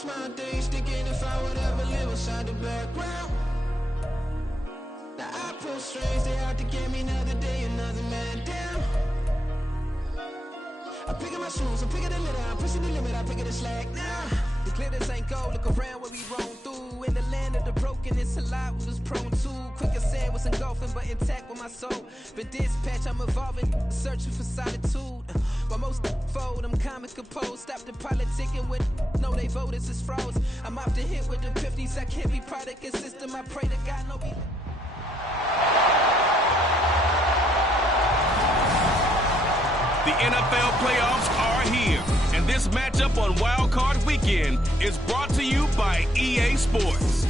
smile things, thinking if I would ever live inside the background. Now I pull strings, they out to get me another day, another man down. I'm picking my shoes, I'm picking the litter, I'm pushing the limit, I'm picking the slack now. The glitters ain't gold, look around where we roam through. In the land of the broken, it's a lot we was prone to. Quicker sand was engulfing, but intact with my soul. But dispatch, I'm evolving, searching for solitude. While most fold, I'm comic composed. Stop the politicking with no, they voters is froze. I'm off the hit with the 50s, I can't be product and system. I pray to God no be. The NFL playoffs are here, and this matchup on Wild Card Weekend is brought to you by EA Sports.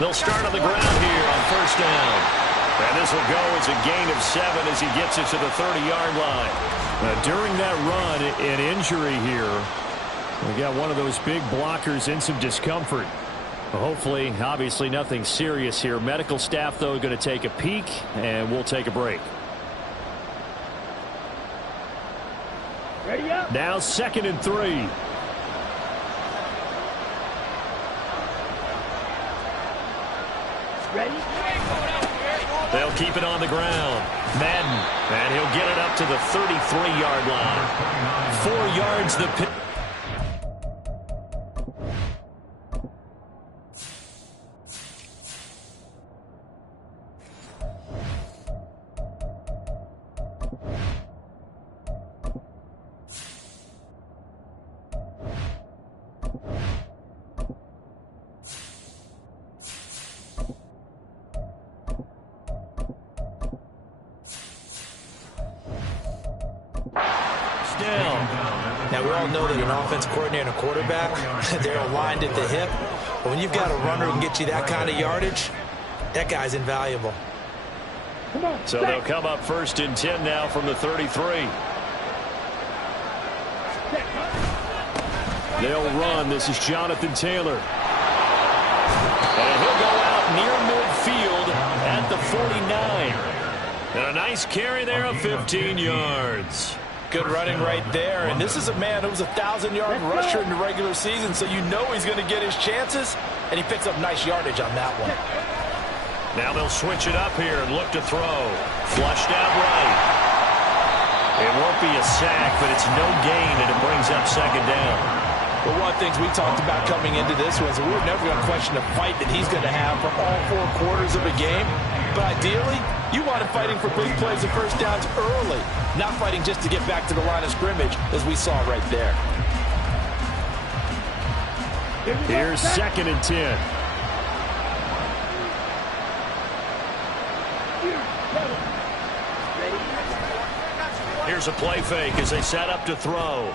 They'll start on the ground here on first down. And this will go as a gain of 7 as he gets it to the 30-yard line. During that run, an injury here. We got one of those big blockers in some discomfort. Hopefully, obviously nothing serious here. Medical staff, though, going to take a peek, and we'll take a break. Ready up. Now 2nd and 3. Ready? They'll keep it on the ground. Madden, and he'll get it up to the 33-yard line. 4 yards the pick. Now, we all know that an offense coordinator and a quarterback, they're aligned at the hip. But when you've got a runner who can get you that kind of yardage, that guy's invaluable. So they'll come up 1st and 10 now from the 33. They'll run. This is Jonathan Taylor. And he'll go out near midfield at the 49. And a nice carry there of 15 yards. Good running right there. And this is a man who was a 1,000-yard rusher in the regular season, so you know he's going to get his chances, and he picks up nice yardage on that one. Now they'll switch it up here and look to throw. Flushed out right. It won't be a sack, but it's no gain, and it brings up 2nd down. Well, one of the things we talked about coming into this was that we were never going to question the fight that he's going to have for all 4 quarters of a game. But ideally, you want him fighting for big plays and first downs early, not fighting just to get back to the line of scrimmage, as we saw right there. Here's 2nd and 10. Here's a play fake as they set up to throw.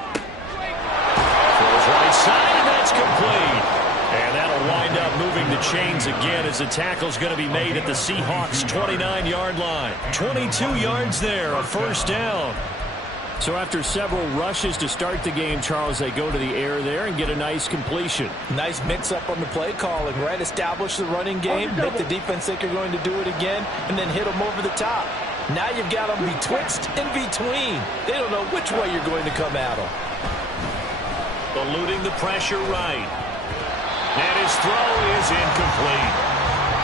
Throws right side, and that's complete. And that'll wind up moving the chains again as the tackle's going to be made at the Seahawks' 29-yard line. 22 yards there, a first down. So after several rushes to start the game, Charles, they go to the air there and get a nice completion. Nice mix-up on the play calling, right? Establish the running game, make the defense think you're going to do it again, and then hit them over the top. Now you've got them betwixt and between. They don't know which way you're going to come at them. Eluding the pressure right. And his throw is incomplete.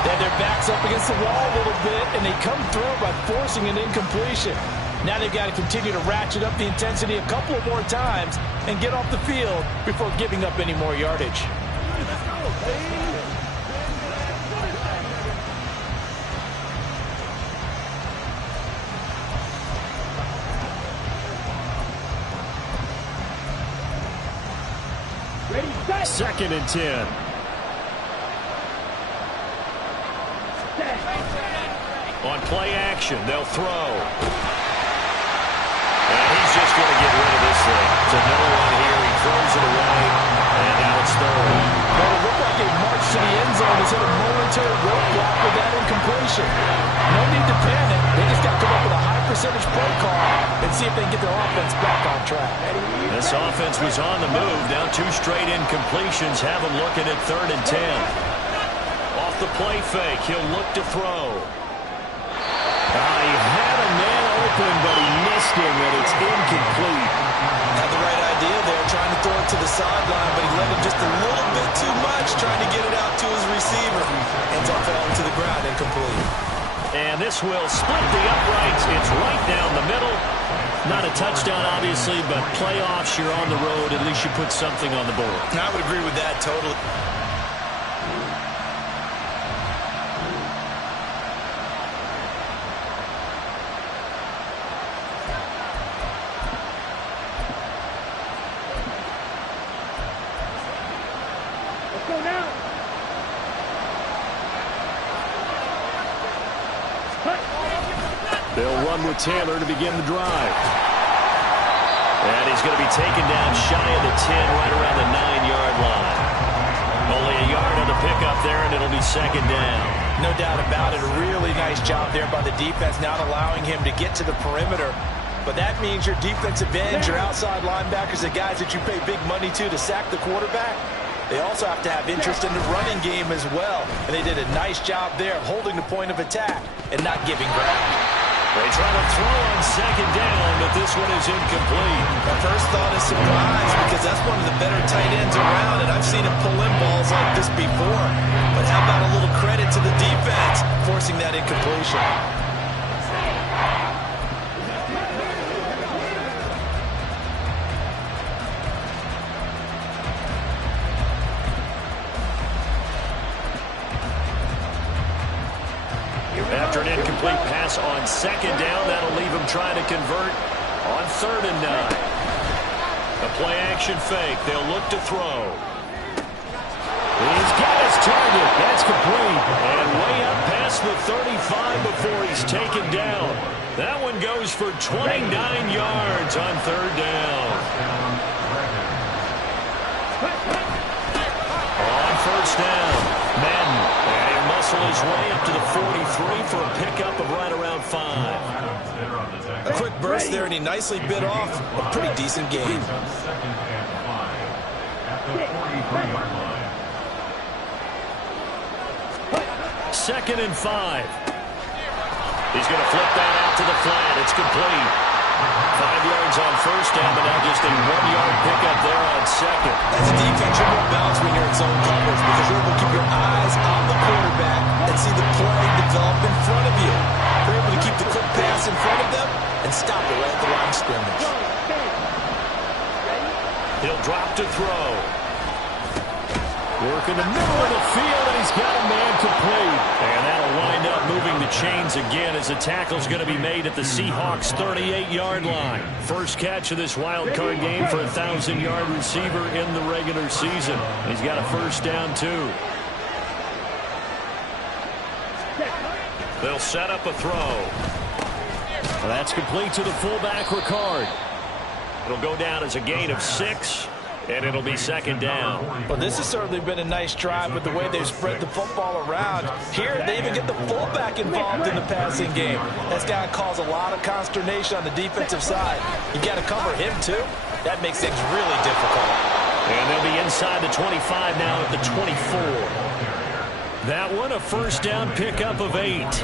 Then their back's up against the wall a little bit, and they come through by forcing an incompletion. Now they've got to continue to ratchet up the intensity a couple of more times and get off the field before giving up any more yardage. 2nd and 10. On play action, they'll throw. And he's just going to get rid of this thing. So no one here. He throws it away. And now it's 3rd. Well, it looked like a march to the end zone has hit a momentary roadblock with that incompletion. No need to panic. They just got to come up with a high percentage play call and see if they can get their offense back on track. This offense was on the move. Now 2 straight incompletions have them looking at 3rd and 10. Off the play fake, he'll look to throw. He had a man open, but he missed him, and it's incomplete. Had the right idea there, trying to throw it to the sideline, but he let him just a little bit too much, trying to get it out to his receiver. Ends up falling to the ground, incomplete. And this will split the uprights. It's right down the middle. Not a touchdown, obviously, but playoffs, you're on the road. At least you put something on the board. I would agree with that totally. They'll run with Taylor to begin the drive. And he's going to be taken down shy of the 10, right around the 9-yard line. Only a yard on the pickup there, and it'll be 2nd down. No doubt about it. A really nice job there by the defense, not allowing him to get to the perimeter. But that means your defensive ends, your outside linebackers, the guys that you pay big money to sack the quarterback, they also have to have interest in the running game as well. And they did a nice job there of holding the point of attack and not giving ground. They try to throw on 2nd down, but this one is incomplete. My first thought is surprise, because that's one of the better tight ends around, and I've seen him pull in balls like this before. But how about a little credit to the defense forcing that incompletion? After an incomplete pass on 2nd down, that'll leave him trying to convert on 3rd and 9. A play-action fake. They'll look to throw. He's got his target. That's complete. And way up past the 35 before he's taken down. That one goes for 29 yards on 3rd down. On 1st down, Madden. And he'll muscle his way up to the 43 for a pickup of right around 5. A quick burst there, and he nicely bit off a pretty decent gain. 2nd and 5. He's going to flip that out to the flat. It's complete. 5 yards on 1st down, but now just a 1-yard pickup there on 2nd. As a defense, you're more balanced when you're in zone coverage because you're able to keep your eyes on the quarterback and see the play develop in front of you. You're able to keep the quick pass in front of them and stop it right at the line of scrimmage. He'll drop to throw. Work in the middle of the field, and he's got a man complete. And that'll wind up moving the chains again as the tackle's going to be made at the Seahawks' 38-yard line. First catch of this wild card game for a 1,000-yard receiver in the regular season. He's got a 1st down, too. They'll set up a throw. Well, that's complete to the fullback, Ricard. It'll go down as a gain of 6. And it'll be 2nd down. Well, this has certainly been a nice drive with the way they've spread the football around. Here, they even get the fullback involved in the passing game. That's got to cause a lot of consternation on the defensive side. You got to cover him, too. That makes things really difficult. And they'll be inside the 25 now at the 24. That one, a 1st down pickup of 8.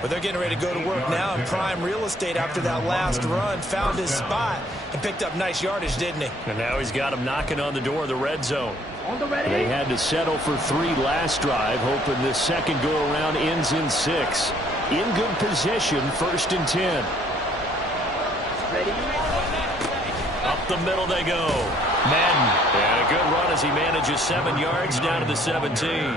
But they're getting ready to go to work now in prime real estate after that last run. Found his spot and picked up nice yardage, didn't he? And now he's got him knocking on the door of the red zone. They had to settle for 3 last drive, hoping this second go-around ends in 6. In good position, 1st and 10. Up the middle they go. Madden. And a good run as he manages 7 yards down to the 17.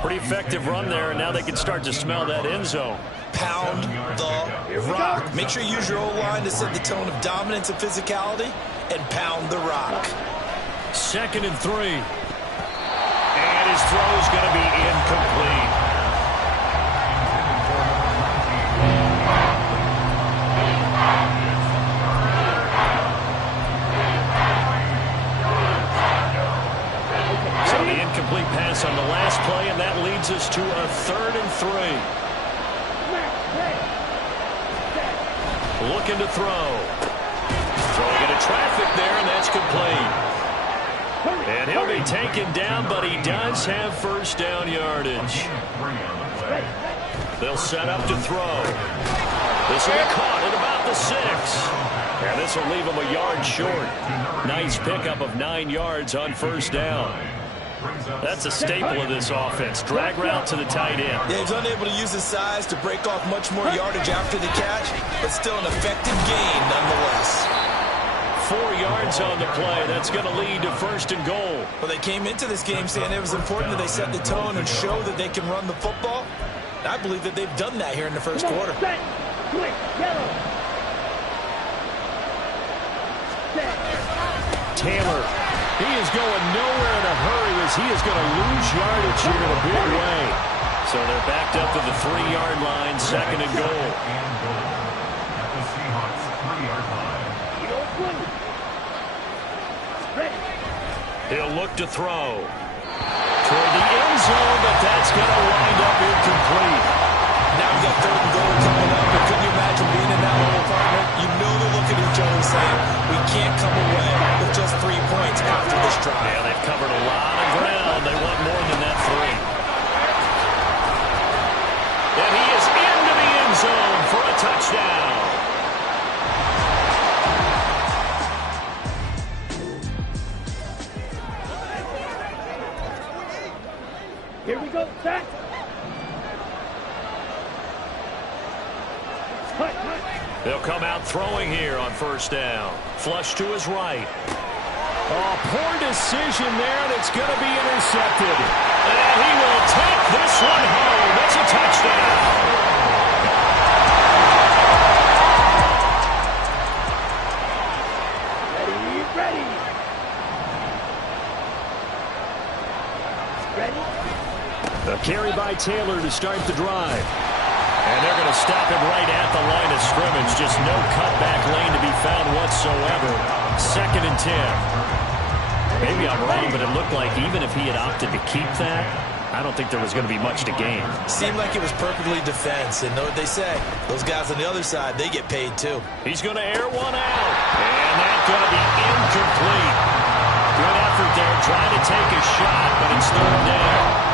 Pretty effective run there, and now they can start to smell that end zone. Pound the rock. Make sure you use your O-line to set the tone of dominance and physicality, and pound the rock. 2nd and 3. And his throw is going to be incomplete. So the incomplete pass on the last play, and that leads us to a 3rd and 3. Looking to throw. Throwing into traffic there, and that's complete. And he'll be taken down, but he does have 1st down yardage. They'll set up to throw. This will be caught at about the 6. And this will leave him a yard short. Nice pickup of 9 yards on 1st down. That's a staple of this offense. Drag route to the tight end. Yeah, he's unable to use his size to break off much more yardage after the catch, but still an effective gain nonetheless. 4 yards on the play. That's going to lead to 1st and goal. Well, they came into this game saying it was important that they set the tone and show that they can run the football. I believe that they've done that here in the 1st quarter. Taylor, he is going nowhere in a hurry as he is going to lose yardage here in a big way. So they're backed up to the 3-yard line, 2nd and goal. He'll look to throw. Toward the end zone, but that's going to wind up incomplete. Now we got 3rd and goal coming up, and can you imagine being in that little apartment? You know they're looking at each other saying, we can't come away with just 3 points after this drive. Yeah, they've covered a lot of ground. They want more than that 3. And he is into the end zone for a touchdown. Here we go, set. They'll come out throwing here on 1st down. Flush to his right. Oh, poor decision there, and it's going to be intercepted. And he will take this one home. It's a touchdown. A carry by Taylor to start the drive. And they're going to stop him right at the line of scrimmage. Just no cutback lane to be found whatsoever. 2nd and 10. Maybe I'm wrong, but it looked like even if he had opted to keep that, I don't think there was going to be much to gain. Seemed like it was perfectly defense. And know what they say? Those guys on the other side, they get paid too. He's going to air one out. And that's going to be incomplete. Good effort there, trying to take a shot, but it's 3rd down.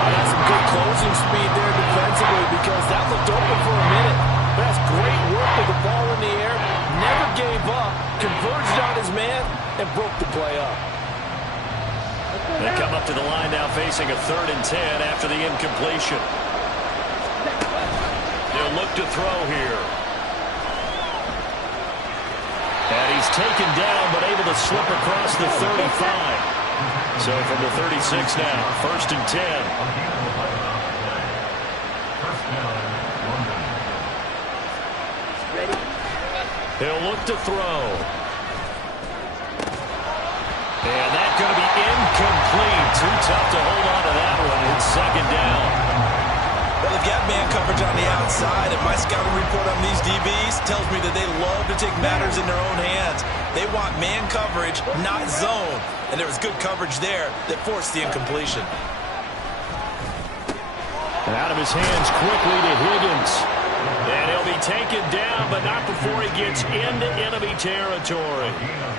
That's some good closing speed there defensively because that looked open for a minute. But that's great work with the ball in the air. Never gave up, converged on his man, and broke the play up. They come up to the line now facing a 3rd and 10 after the incompletion. They'll look to throw here. And he's taken down but able to slip across the 35. So from the 36 now, 1st and 10. He'll look to throw. And that's going to be incomplete. Too tough to hold on to that one. It's 2nd down. Well, they've got man coverage on the outside, and my scouting report on these DBs tells me that they love to take matters in their own hands. They want man coverage, not zone. And there was good coverage there that forced the incompletion. And out of his hands quickly to Higgins. And he'll be taken down, but not before he gets into enemy territory.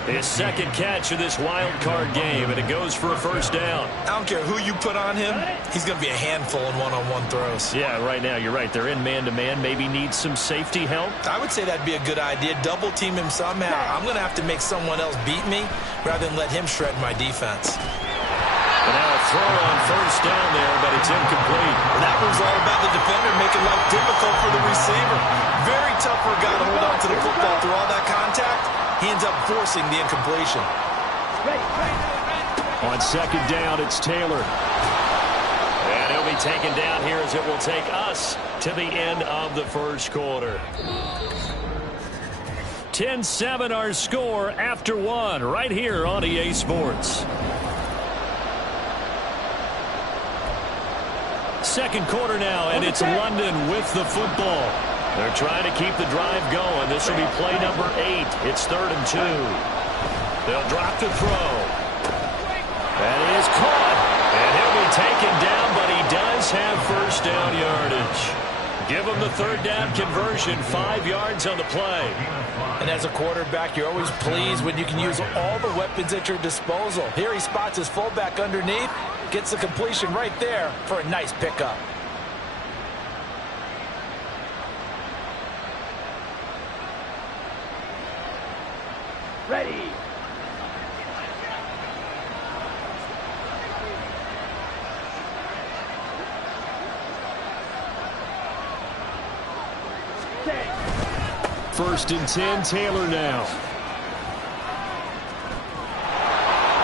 His 2nd catch of this wild card game, and it goes for a 1st down. I don't care who you put on him. He's going to be a handful in one-on-one throws. Yeah, right now, you're right. They're in man-to-man. Maybe needs some safety help. I would say that'd be a good idea. Double team him somehow. I'm going to have to make someone else beat me rather than let him shred my defense. And now a throw on 1st down there, but it's incomplete. That was all about the defender making life difficult for the receiver. Very tough for a guy to hold on to the football through all that contact. He ends up forcing the incompletion. On 2nd down, it's Taylor. And he'll be taken down here as it will take us to the end of the 1st quarter. 10-7 our score after one right here on EA Sports. Second quarter now, and it's London with the football. They're trying to keep the drive going. This will be play number 8. It's 3rd and 2. They'll drop to throw. That is caught. And he'll be taken down, but he does have first down yardage. Give him the 3rd down conversion, 5 yards on the play. And as a quarterback, you're always pleased when you can use all the weapons at your disposal. Here he spots his fullback underneath, gets the completion right there for a nice pickup. Ready. First and 10, Taylor now.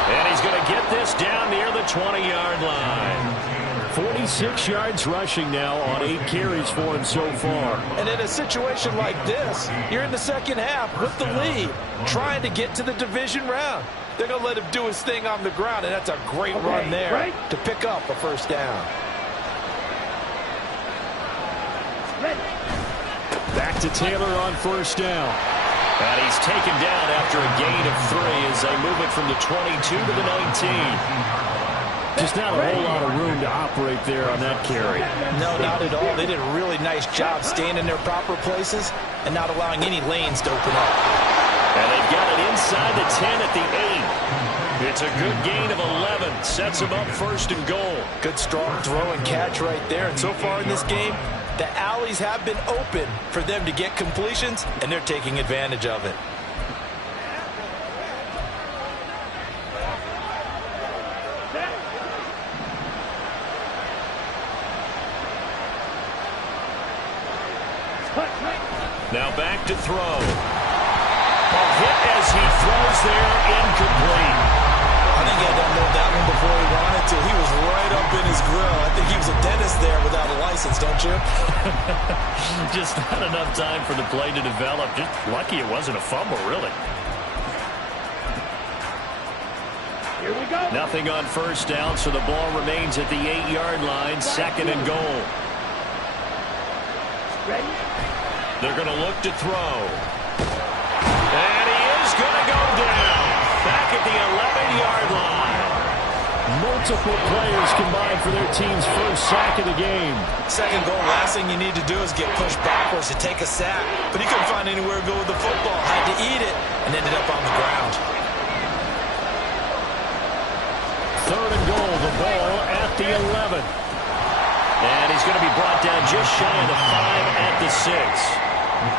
And he's going to get this down near the 20-yard line. 46 yards rushing now on 8 carries for him so far. And in a situation like this, you're in the second half with the lead, trying to get to the division round. They're going to let him do his thing on the ground, and that's a great run there to pick up a first down. Back to Taylor on first down. And he's taken down after a gain of 3 as they move it from the 22 to the 19. Just not a whole lot of room to operate there on that carry. No, not at all. They did a really nice job staying in their proper places and not allowing any lanes to open up. And they've got it inside the 10 at the 8. It's a good gain of 11. Sets them up 1st and goal. Good strong throw and catch right there. And so far in this game, the alleys have been open for them to get completions, and they're taking advantage of it. Now back to throw. A hit as he throws there, incomplete. I think he had to unload that one before he wanted to. He was right up in his grill. I think he was a dentist there without a license, don't you? Just not enough time for the play to develop. Just lucky it wasn't a fumble, really. Here we go. Nothing on first down, so the ball remains at the 8-yard line, 2nd and goal. Ready? They're going to look to throw. And he is going to go down. Back at the 11-yard line. Multiple players combined for their team's first sack of the game. Second goal, last thing you need to do is get pushed backwards to take a sack. But he couldn't find anywhere to go with the football. Had to eat it and ended up on the ground. 3rd and goal, the ball at the 11. And he's going to be brought down just shy of the 5 at the 6.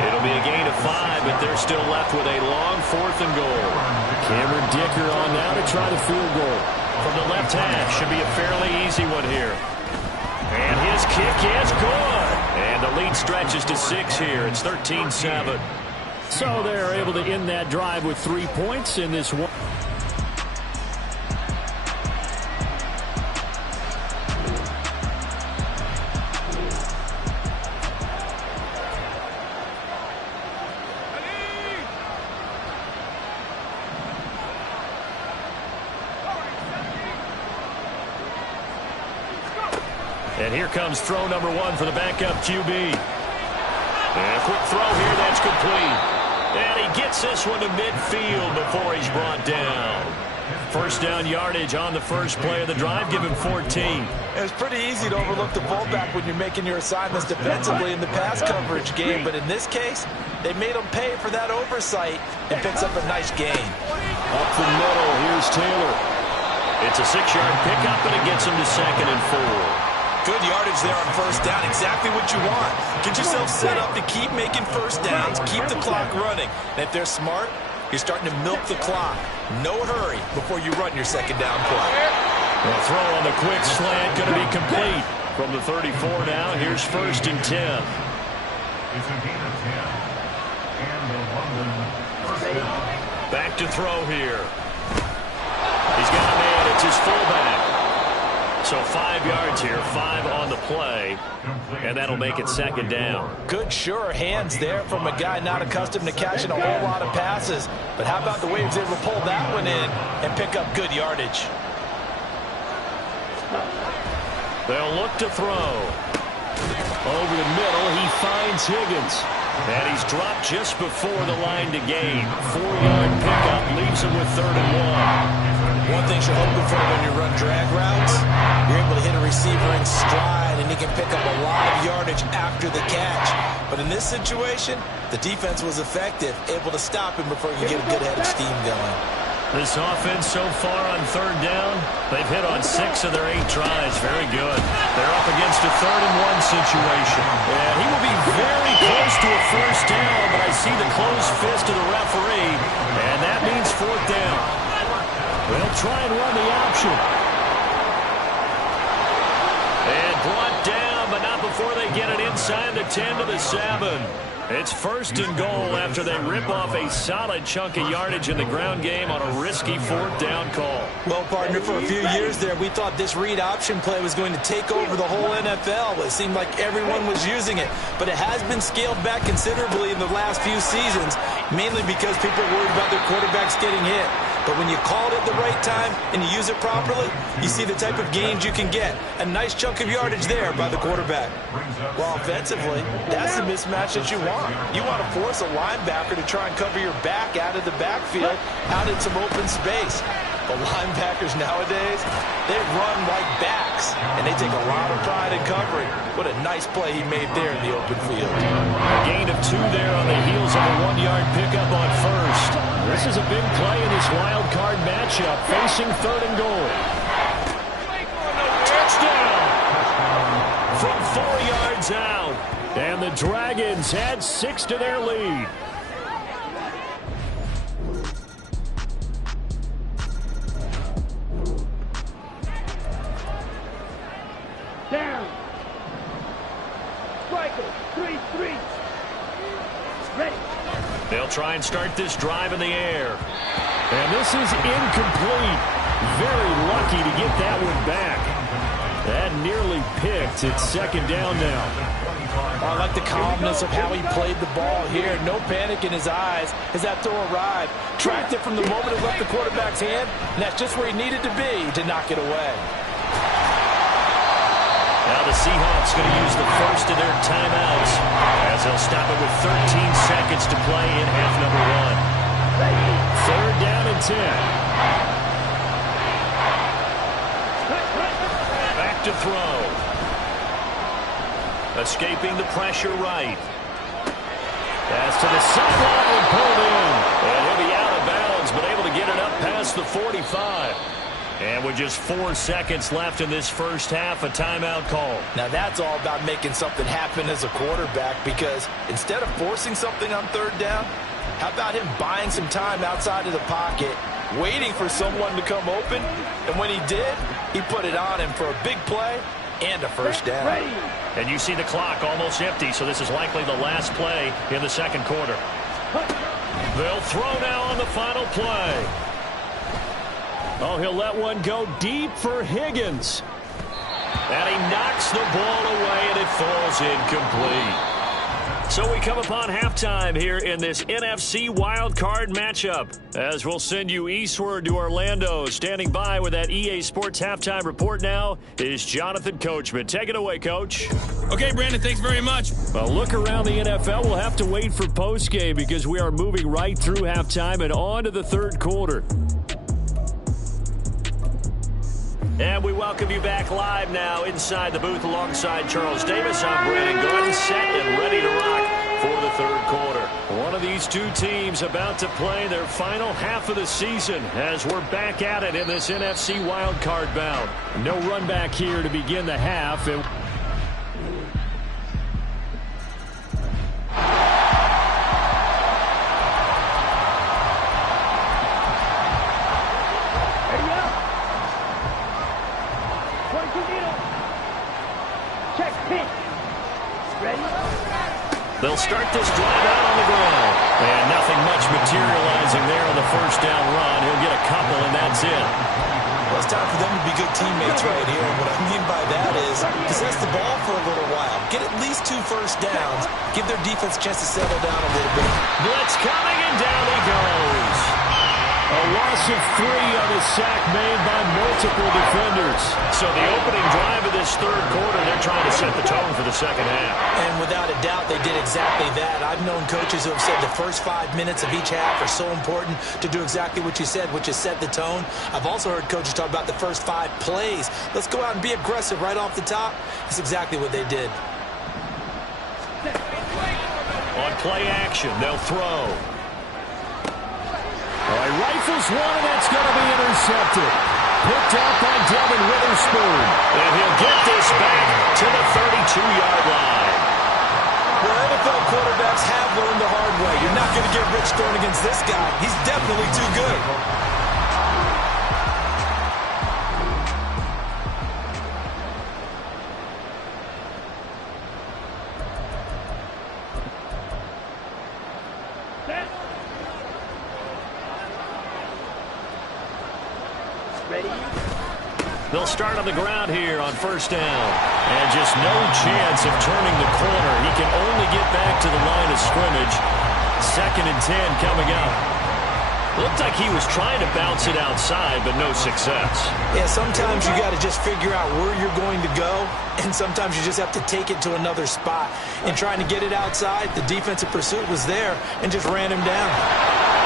It'll be a gain of 5, but they're still left with a long 4th and goal. Cameron Dicker on now to try the field goal. From the left half, should be a fairly easy one here. And his kick is good. And the lead stretches to 6 here. It's 13-7. So they're able to end that drive with 3 points in this one. And here comes throw number 1 for the backup QB. And a quick throw here, that's complete. And he gets this one to midfield before he's brought down. First down yardage on the first play of the drive, give him 14. It's pretty easy to overlook the fullback when you're making your assignments defensively in the pass coverage game. But in this case, they made him pay for that oversight and picks up a nice gain. Up the middle, here's Taylor. It's a 6-yard pickup, and it gets him to 2nd and 4. Good yardage there on first down. Exactly what you want. Get yourself set up to keep making first downs, keep the clock running. And if they're smart, you're starting to milk the clock. No hurry before you run your second down play. The throw on the quick slant going to be complete. From the 34 now, here's 1st and 10. Back to throw here. He's got a man. It's his fullback. So 5 yards here, 5 on the play, and that'll make it second down. Good, sure hands there from a guy not accustomed to catching a whole lot of passes. But how about the way he was able to pull that one in and pick up good yardage? They'll look to throw. Over the middle, he finds Higgins. And he's dropped just before the line to gain. 4-yard pickup leaves him with 3rd and 1. One thing you're hoping for when you run drag routes, you're able to hit a receiver in stride, and he can pick up a lot of yardage after the catch. But in this situation, the defense was effective, able to stop him before you get a good head of steam going. This offense so far on 3rd down, they've hit on 6 of their 8 tries. Very good. They're up against a 3rd and 1 situation. And he will be very close to a 1st down, but I see the closed fist of the referee, and that means 4th down. They'll try and run the option. And brought down, but not before they get it inside the 10 to the 7. It's 1st and goal after they rip off a solid chunk of yardage in the ground game on a risky 4th down call. Well, partner, for a few years there, we thought this read option play was going to take over the whole NFL. It seemed like everyone was using it, but it has been scaled back considerably in the last few seasons, mainly because people are worried about their quarterbacks getting hit. But when you call it at the right time and you use it properly, you see the type of gains you can get. A nice chunk of yardage there by the quarterback. Well, offensively, that's the mismatch that you want. You want to force a linebacker to try and cover your back out of the backfield, out in some open space. But linebackers nowadays, they run like backs, and they take a lot of pride in covering. What a nice play he made there in the open field. A gain of 2 there on the heels of a 1-yard pickup on 1st. This is a big play in this wild card matchup, facing 3rd and goal. Touchdown! From 4 yards out. And the Dragons add 6 to their lead. Down. Striker, 3-3. Ready. They'll try and start this drive in the air. And this is incomplete. Very lucky to get that one back. That nearly picked. It's 2nd down now. I like the calmness of how he played the ball here. No panic in his eyes as that throw arrived. Tracked it from the moment it left the quarterback's hand, and that's just where he needed to be to knock it away. Now the Seahawks going to use the first of their timeouts as they'll stop it with 13 seconds to play in half number 1. 3rd down and 10. Back to throw. Escaping the pressure right. Pass to the sideline and pulled in. And he'll be out of bounds, but able to get it up past the 45. And with just 4 seconds left in this first half, a timeout call. Now that's all about making something happen as a quarterback, because instead of forcing something on 3rd down, how about him buying some time outside of the pocket, waiting for someone to come open, and when he did, he put it on him for a big play and a 1st down. And you see the clock almost empty, so this is likely the last play in the 2nd quarter. They'll throw now on the final play. Oh, he'll let one go deep for Higgins. And he knocks the ball away, and it falls incomplete. So we come upon halftime here in this NFC wildcard matchup, as we'll send you eastward to Orlando. Standing by with that EA Sports halftime report now is Jonathan Coachman. Take it away, Coach. Okay, Brandon, thanks very much. Well, look around the NFL. We'll have to wait for postgame because we are moving right through halftime and on to the 3rd quarter. And we welcome you back live now inside the booth alongside Charles Davis. I'm Brandon Gordon, set and ready to rock for the 3rd quarter. One of these two teams about to play their final half of the season as we're back at it in this NFC wildcard bout. No run back here to begin the half. They'll start this drive out on the ground. And nothing much materializing there on the 1st down run. He'll get a couple, and that's it. Well, it's time for them to be good teammates right here. And what I mean by that is possess the ball for a little while. Get at least 2 first downs. Give their defense a chance to settle down a little bit. Blitz coming, and down he goes. A loss of 3 on a sack made by multiple defenders. So the opening drive of this third quarter, they're trying to set the tone for the second half. And without a doubt, they did exactly that. I've known coaches who have said the first 5 minutes of each half are so important to do exactly what you said, which is set the tone. I've also heard coaches talk about the first 5 plays. Let's go out and be aggressive right off the top. That's exactly what they did. On play action, they'll throw. All right, rifles one, and that's going to be intercepted. Picked out by Devin Witherspoon. And he'll get this back to the 32-yard line. Well, NFL quarterbacks have learned the hard way. You're not going to get rich throwing against this guy. He's definitely too good. They'll start on the ground here on first down. And just no chance of turning the corner. He can only get back to the line of scrimmage. 2nd and 10 coming up. Looked like he was trying to bounce it outside, but no success. Yeah, sometimes you got to just figure out where you're going to go, and sometimes you just have to take it to another spot. In trying to get it outside, the defensive pursuit was there and just ran him down.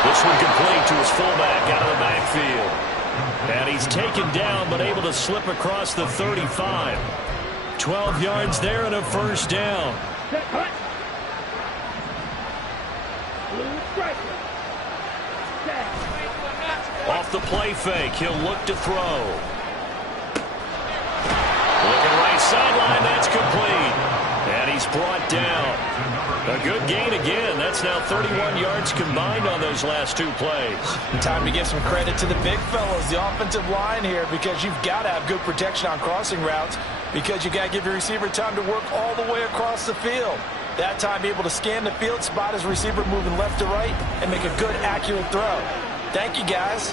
This one complete to his fullback out of the backfield. And he's taken down, but able to slip across the 35. 12 yards there and a first down. Off the play fake, he'll look to throw. Looking right sideline, that's complete. And he's brought down. A good gain again. That's now 31 yards combined on those last 2 plays. Time to give some credit to the big fellows, the offensive line here, because you've got to have good protection on crossing routes, because you've got to give your receiver time to work all the way across the field. That time, be able to scan the field, spot his receiver moving left to right, and make a good, accurate throw. Thank you, guys.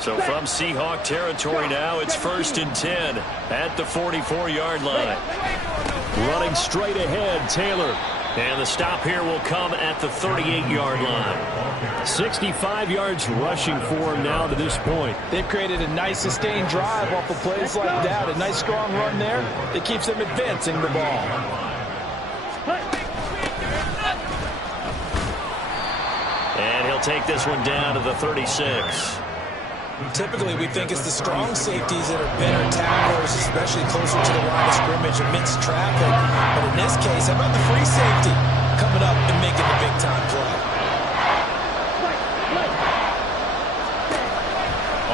So from Seahawk territory now, it's 1st and 10 at the 44-yard line. Running straight ahead, Taylor. And the stop here will come at the 38-yard line. 65 yards rushing for him now to this point. They've created a nice sustained drive off of plays like that. A nice strong run there that keeps them advancing the ball. And he'll take this one down to the 36. Typically, we think it's the strong safeties that are better tacklers, especially closer to the line of scrimmage amidst traffic. But in this case, how about the free safety coming up and making the big-time play?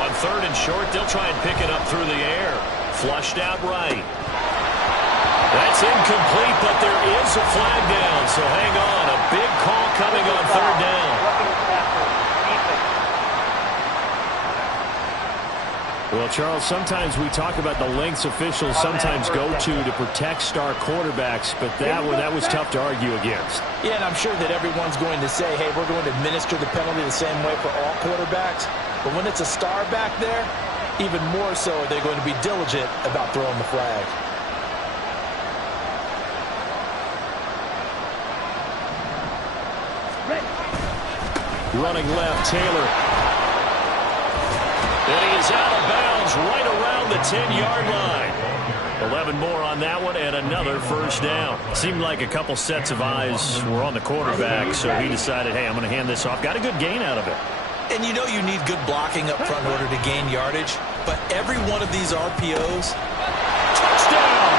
On 3rd and short, they'll try and pick it up through the air. Flushed out right. That's incomplete, but there is a flag down, so hang on. A big call coming on 3rd down. Well, Charles, sometimes we talk about the lengths officials sometimes go to protect star quarterbacks, but that was tough to argue against. Yeah, and I'm sure that everyone's going to say, hey, we're going to administer the penalty the same way for all quarterbacks. But when it's a star back there, even more so are they going to be diligent about throwing the flag. Running left, Taylor. And he is out of bounds right around the 10-yard line. 11 more on that one and another first down. Seemed like a couple sets of eyes were on the quarterback, so he decided, hey, I'm going to hand this off. Got a good gain out of it. And you know you need good blocking up front in order to gain yardage, but every one of these RPOs. Touchdown!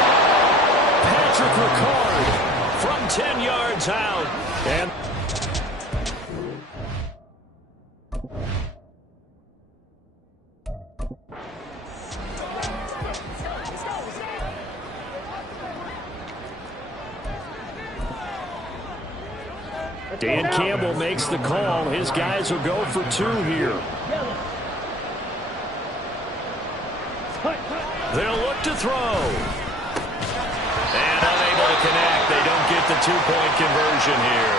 Patrick Ricard from 10 yards out. And Dan Campbell makes the call. His guys will go for 2 here. They'll look to throw. And unable to the two-point conversion here.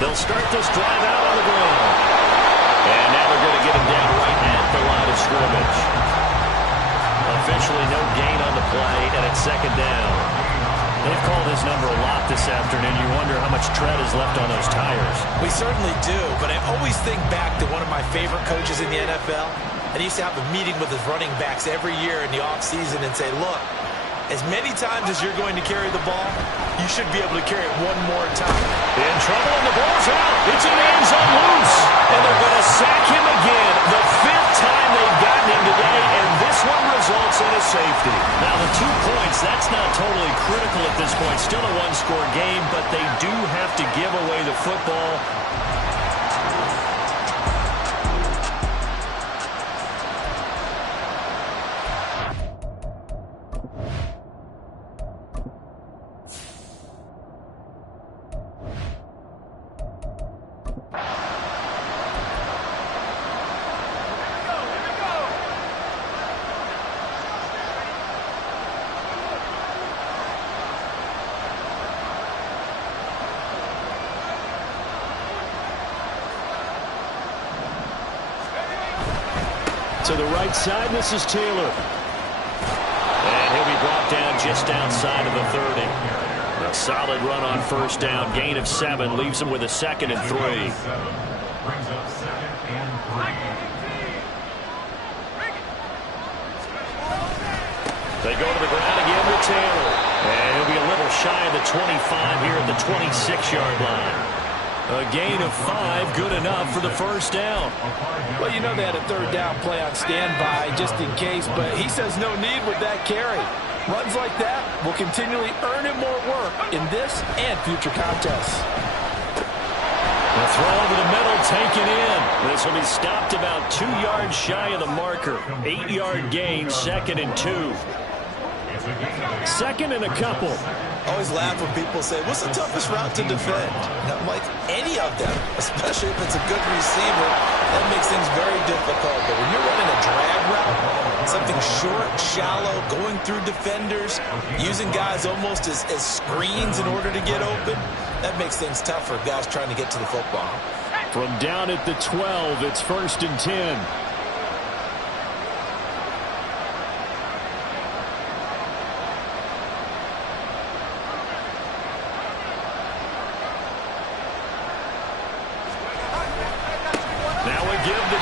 They'll start this drive out on the ground. And now they're going to get him down right at the line of scrimmage. Officially no gain on the play, and it's second down. They've called his number a lot this afternoon. You wonder how much tread is left on those tires. We certainly do, but I always think back to one of my favorite coaches in the NFL. And he used to have a meeting with his running backs every year in the offseason and say, look, as many times as you're going to carry the ball, you should be able to carry it one more time. In trouble, and the ball's out. It's in the end zone loose. And they're going to sack him again. The fifth time they've gotten him today, and this one results in a safety. Now, the 2 points, that's not totally critical at this point. Still a one-score game, but they do have to give away the football. To the right side, this is Taylor. And he'll be brought down just outside of the 30. A solid run on first down. Gain of 7 leaves him with a 2nd and 3. They go to the ground again with Taylor. And he'll be a little shy of the 25 here at the 26-yard line. A gain of 5, good enough for the first down. Well, you know they had a third down play on standby just in case, but he says no need with that carry. Runs like that will continually earn him more work in this and future contests. The throw over the middle, taken in. This will be stopped about 2 yards shy of the marker. 8-yard gain, 2nd and 2. 2nd and a couple. Always laugh when people say, what's the toughest route to defend? And I'm like, any of them, especially if it's a good receiver, that makes things very difficult. But when you're running a drag route, something short, shallow, going through defenders, using guys almost as screens in order to get open, that makes things tough for guys trying to get to the football. From down at the 12, it's 1st and 10.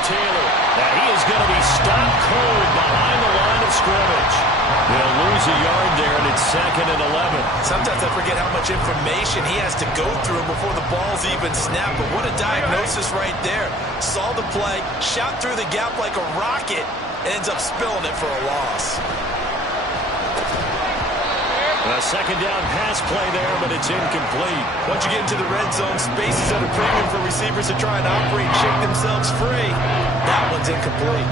Taylor. Now he is going to be stopped cold behind the line of scrimmage. They'll lose a yard there, and it's 2nd and 11. Sometimes I forget how much information he has to go through before the ball's even snapped. But what a diagnosis right there. Saw the play, shot through the gap like a rocket, ends up spilling it for a loss. A 2nd down pass play there, but it's incomplete. Once you get into the red zone, space is at a premium for receivers to try and operate and shake themselves free. That one's incomplete.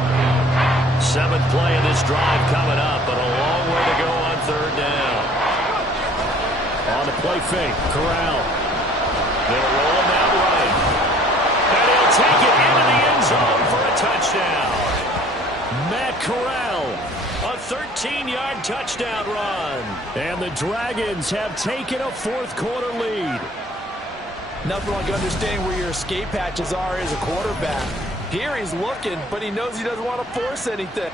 7th play of this drive coming up, but a long way to go on 3rd down. On the play fake, Corral. They'll roll him out right. And he'll take it into the end zone for a touchdown. Matt Corral. A 13-yard touchdown run. And the Dragons have taken a 4th quarter lead. Nothing like understanding where your escape hatches are as a quarterback. Here he's looking, but he knows he doesn't want to force anything.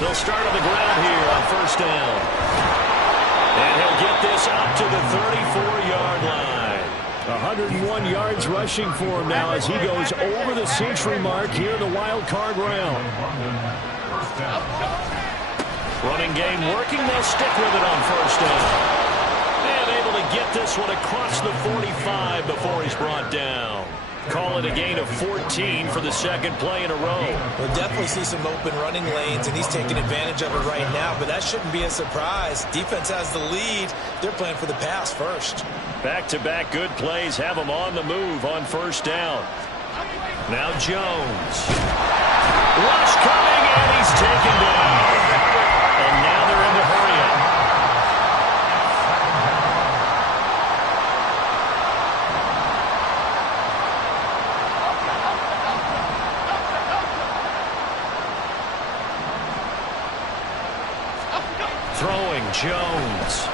They'll start on the ground here on 1st down. And he'll get this up to the 34-yard line. 101 yards rushing for him now as he goes over the century mark here in the wild card round. Running game working. They'll stick with it on first down. And able to get this one across the 45 before he's brought down. Call it a gain of 14 for the second play in a row. We'll definitely see some open running lanes, and he's taking advantage of it right now, but that shouldn't be a surprise. Defense has the lead. They're playing for the pass first. Back-to-back good plays have him on the move on first down. Now Jones. Rush coming, and he's taken down. And now they're in the hurry-up. Throwing Jones,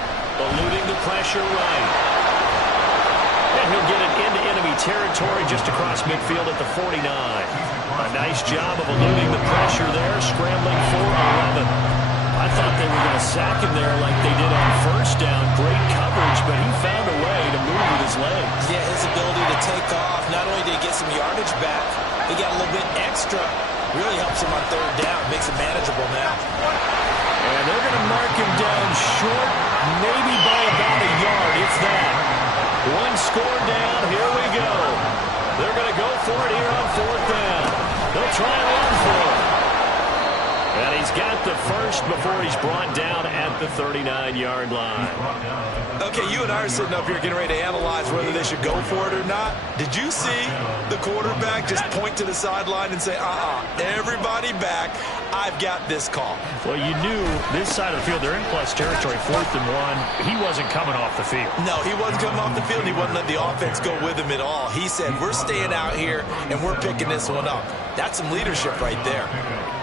eluding the pressure right. And he'll get it into enemy territory just across midfield at the 49. A nice job of eluding the pressure there, scrambling for 11. I thought they were going to sack him there like they did on first down. Great coverage, but he found a way to move with his legs. Yeah, his ability to take off, not only did he get some yardage back, he got a little bit extra. Really helps him on third down, makes it manageable now. And they're going to mark him down short, maybe by about a yard, if that. One score down, here we go. They're going to go for it here on fourth down. They'll try and run for it. And he's got the first before he's brought down at the 39-yard line. Okay, you and I are sitting up here getting ready to analyze whether they should go for it or not. Did you see the quarterback just point to the sideline and say, everybody back, I've got this call? Well, you knew this side of the field, they're in plus territory, 4th and 1. He wasn't coming off the field. No, he wasn't coming off the field. He wouldn't let the offense go with him at all. He said, we're staying out here, and we're picking this one up. That's some leadership right there.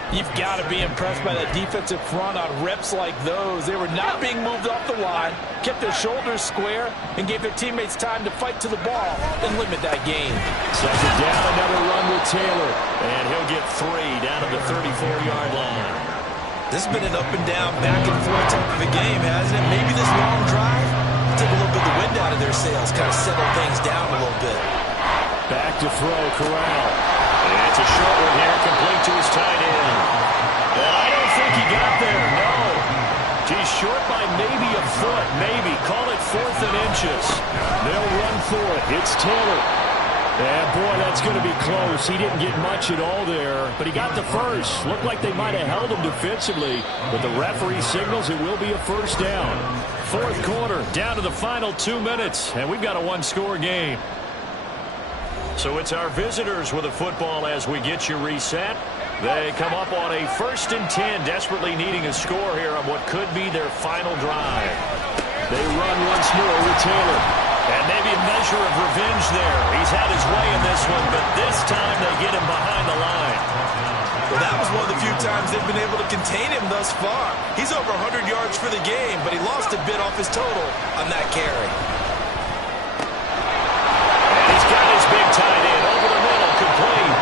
You've got to be impressed by that defensive front on reps like those. They were not being moved off the line, kept their shoulders square, and gave their teammates time to fight to the ball and limit that gain. Second down, another run with Taylor. And he'll get 3 down to the 34-yard line. This has been an up and down, back and forth type of a game, hasn't it? Maybe this long drive took a little bit of the wind out of their sails, kind of settle things down a little bit. Back to throw, Corral. And it's a short one here, complete to his tight end. And I don't think he got there, no. He's short by maybe a foot, maybe. Call it 4th and inches. They'll run for it. It's Taylor. And, boy, that's going to be close. He didn't get much at all there, but he got the first. Looked like they might have held him defensively, but the referee signals it will be a first down. Fourth quarter, down to the final 2 minutes, and we've got a one-score game. So it's our visitors with the football as we get you reset. They come up on a 1st and 10, desperately needing a score here on what could be their final drive. They run once more with Taylor. And maybe a measure of revenge there. He's had his way in this one, but this time they get him behind the line. Well, that was one of the few times they've been able to contain him thus far. He's over 100 yards for the game, but he lost a bit off his total on that carry. And he's got his big tight end over the middle, complete.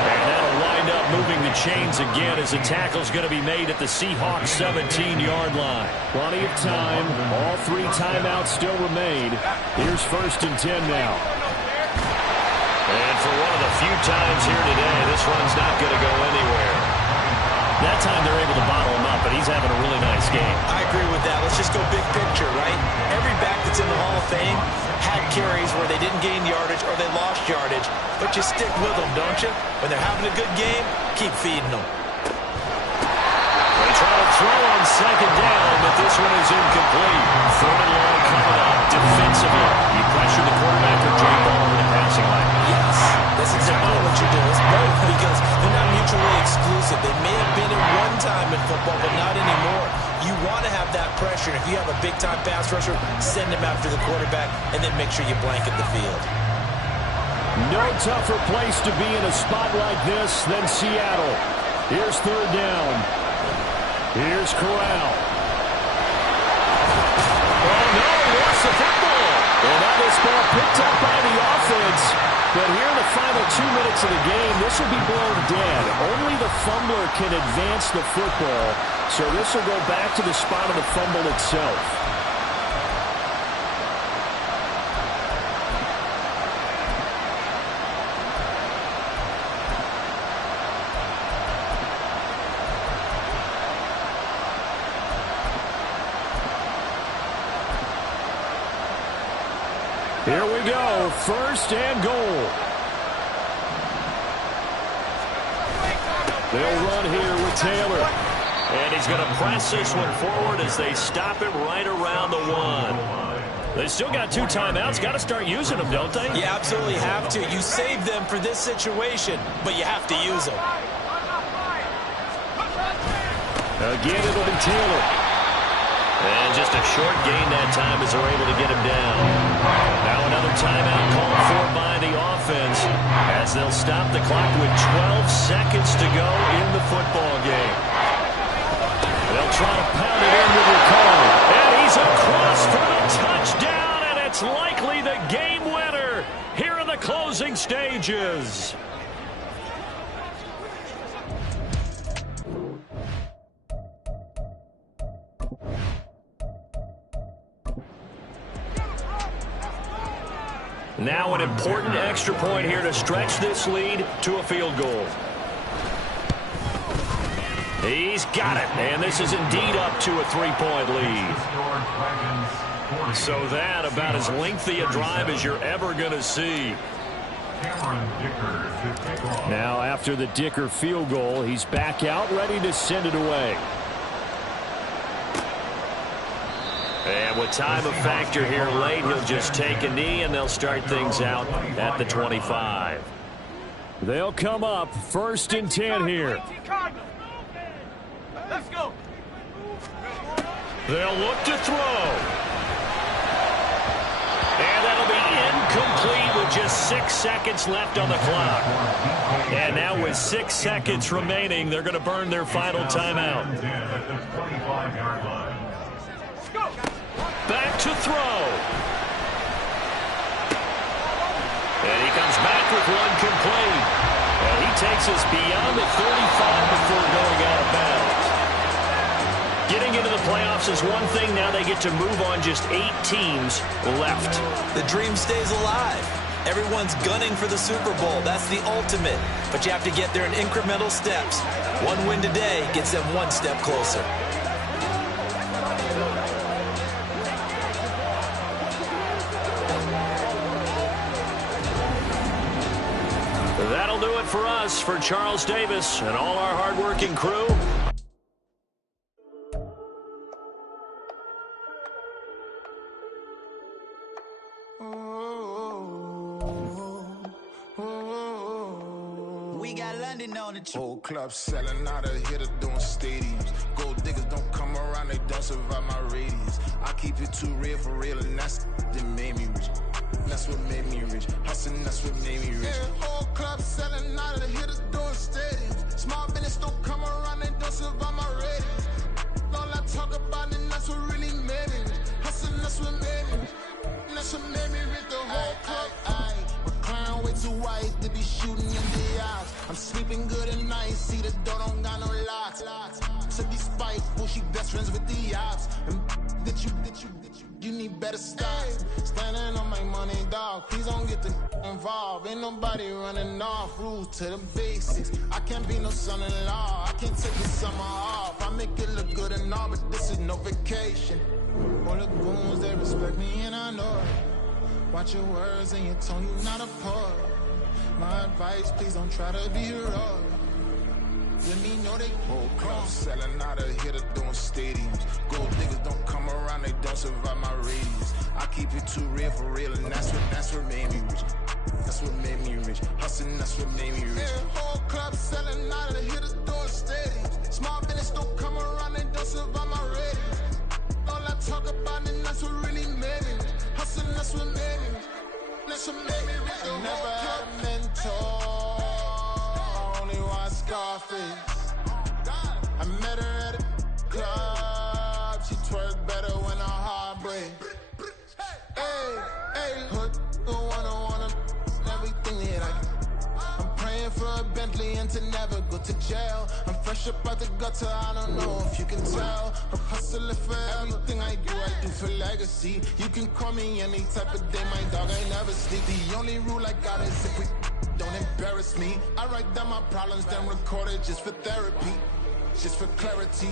And that'll wind up moving the chains again as the tackle's going to be made at the Seahawks 17-yard line. Plenty of time. All 3 timeouts still remain. Here's 1st and 10 now. And for one of the few times here today, this one's not going to go anywhere. That time they're able to bottle him up, but he's having a really nice game. I agree with that. Let's just go big picture, right? Every back that's in the Hall of Fame had carries where they didn't gain yardage or they lost yardage, but you stick with them, don't you? When they're having a good game, keep feeding them. They try to throw on second down, but this one is incomplete. 3rd and long coming up defensively. You pressure the quarterback or drape ball over the passing line. Yes, that's exactly what you do. It's both because they're not mutually exclusive. They may have been in one time in football, but not anymore. You want to have that pressure. And if you have a big-time pass rusher, send him after the quarterback, and then make sure you blanket the field. No tougher place to be in a spot like this than Seattle. Here's 3rd down. Here's Corral. Oh, no, lost the football. And now this ball picked up by the offense. But here in the final 2 minutes of the game, this will be blown dead. Only the fumbler can advance the football. So this will go back to the spot of the fumble itself. Here we go, 1st and goal. They'll run here with Taylor. And he's going to press this one forward as they stop him right around the 1. They still got 2 timeouts. Got to start using them, don't they? You absolutely have to. You save them for this situation, but you have to use them. Again, it'll be Taylor. And just a short gain that time as they're able to get him down. Now another timeout called for by the offense as they'll stop the clock with 12 seconds to go in the football game. They'll try to pound it in with Ricard. And he's across for the touchdown, and it's likely the game winner here in the closing stages. Now an important extra point here to stretch this lead to a field goal. He's got it, and this is indeed up to a 3-point lead. So that about as lengthy a drive as you're ever going to see. Now after the Dicker field goal, he's back out ready to send it away. And with time a factor here late, he'll just take a knee, and they'll start things out at the 25. They'll come up 1st and 10 here. Let's go. They'll look to throw. And that'll be incomplete with just 6 seconds left on the clock. And now with 6 seconds remaining, they're going to burn their final timeout. Back to throw. And he comes back with one complete. And he takes us beyond the 35 before going out of bounds. Getting into the playoffs is one thing. Now they get to move on. Just 8 teams left. The dream stays alive. Everyone's gunning for the Super Bowl. That's the ultimate. But you have to get there in incremental steps. One win today gets them one step closer. That'll do it for us, for Charles Davis and all our hardworking crew. We got London on the Whole club selling out of hitter doing stadiums. Gold diggers don't come around, they don't survive my radius. I keep it too real for real, and that's that made me rich. That's what made me rich. Hustling, that's what made me rich. Yeah, whole club selling out of hitters doing stadiums. Small business don't come around, they don't survive my radius. All I talk about, and that's what really made me rich. Hustling, that's what made me rich. That's what made me rich. The whole club. My crown way too white to be shooting in the eyes. I'm sleeping good at night, see the door don't got no locks. To be spiteful, she best friends with the ops. And you need better stocks. Standing on my money, dog. Please don't get the involved. Ain't nobody running off. Rules to the basics. I can't be no son-in-law. I can't take the summer off. I make it look good and all, but this is no vacation. All the goons, they respect me and I know it. Watch your words and your tone, you not a poet. My advice, please don't try to be heroic. Let me know they whole club selling out of hitter doing stadiums. Gold diggers don't come around, they don't survive my radius. I keep it too real for real, and that's what made me rich. That's what made me rich. Hustling, that's what made me rich. Yeah, whole club selling out of the hitters doing stadiums. Small business don't come around, they don't survive my radius. All I talk about, and that's what really made me rich. Hustling, that's what made me rich. That's what made me rich. I never had a mentor. Scarface. I met her at a club. She twerk better when her heart breaks. Hey, hood, wanna everything that I. I'm praying for a Bentley and to never go to jail. I'm fresh up out the gutter, I don't know if you can tell. I'm hustling for everything I do for legacy. You can call me any type of day, my dog, I never sleep. The only rule I got is if we don't embarrass me. I write down my problems, then record it just for therapy, just for clarity.